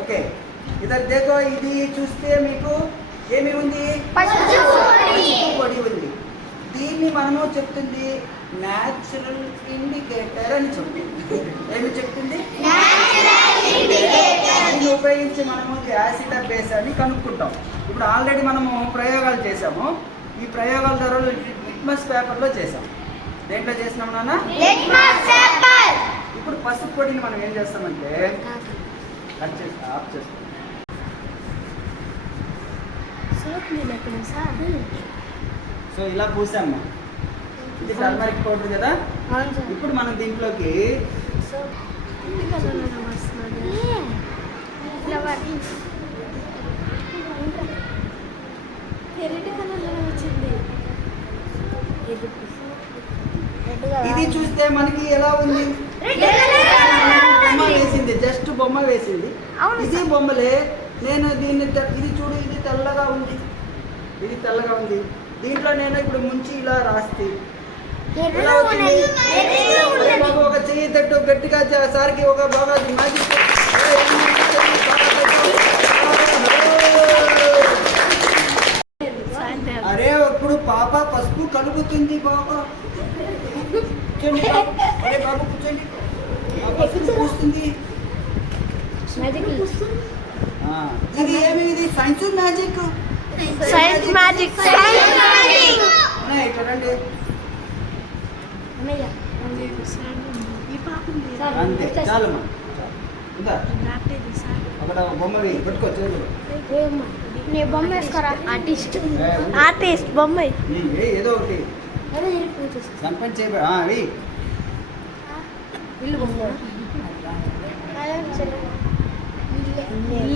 Okay ఇద్దరు దేకో ఇది చూస్తే మీకు ఏమి ఉంది పొడి ఉంది. దీన్ని మనము చెప్తుంది న్యాచురల్ ఇండికేటర్ అని చెప్తుంది. ఏమి చెప్తుంది? దీన్ని ఉపయోగించి మనము యాసిడ్ బేస్ అని కనుక్కుంటాం. ఇప్పుడు ఆల్రెడీ మనము ప్రయోగాలు చేసాము. ఈ ప్రయోగాల ద్వారా లిట్మస్ పేపర్లో చేసాం. దేంట్లో చేసినాం నాన్న? ఇప్పుడు పసుపు పొడిని మనం ఏం చేస్తామంటే కట్ చేసి ఆఫ్ చేస్తాం. సో ఇలా పూసాము. ఇది టర్మరిక్ పౌడర్ కదా. ఇప్పుడు మనం దీంట్లోకి ఇది చూస్తే మనకి ఎలా ఉంది? బొమ్మ వేసింది, జస్ట్ బొమ్మ వేసింది. ఇది బొమ్మలే. నేను దీన్ని ఇది చూడు, ఇది తెల్లగా ఉంది, ఇది తెల్లగా ఉంది. దీంట్లో నేను ఇప్పుడు ముంచి ఇలా రాస్తే బాబు ఒక చెయ్యి తట్టు గట్టిగా సార్కి ఒక బాగా మ్యాజిక్. అరే ఇప్పుడు పాప పసుపు కలుపుతుంది. బాబా కూర్చోండి. అరే బాబు కూర్చోండి. పసుపు పూస్తుంది. ఇది ఏమి? ఇది సైన్స్ మ్యాజిక్. చూడండి అంతే చాలు. అక్కడ బొమ్మ పెట్టుకో. బొమ్మ వేసుకోరా? ఆర్టిస్ట్ బొమ్మ ఏదో ఒకటి సంపంచ్ చేయి.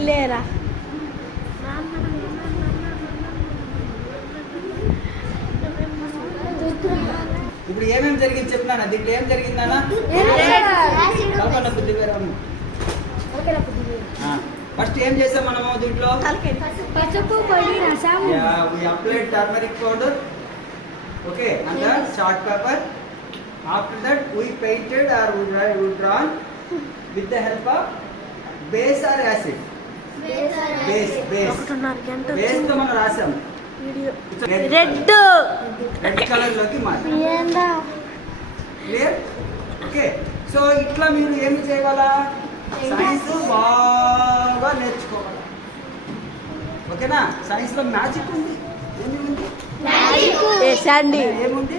లేరా ఇప్పుడు ఏమేమి జరిగింది చెప్పినా? దీంట్లో ఏం జరిగిందన్నా? ఫస్ట్ ఏం చేసాం మనము దీంట్లో? Applied turmeric powder, okay, and the chart paper. After that we painted or we drawn with the help of base or acid. base తో మనం రాసాం. రెడ్ కలర్ లోకి మార్చాం. క్లియర్? ఓకే. సో ఇట్లా మీరు ఏమి చేయగల? సైన్స్ బాగా నేర్చుకోవాలి. ఓకేనా? సైన్స్ లో మ్యాజిక్ ఉంది. ఏమి ఉంది? ఏముంది?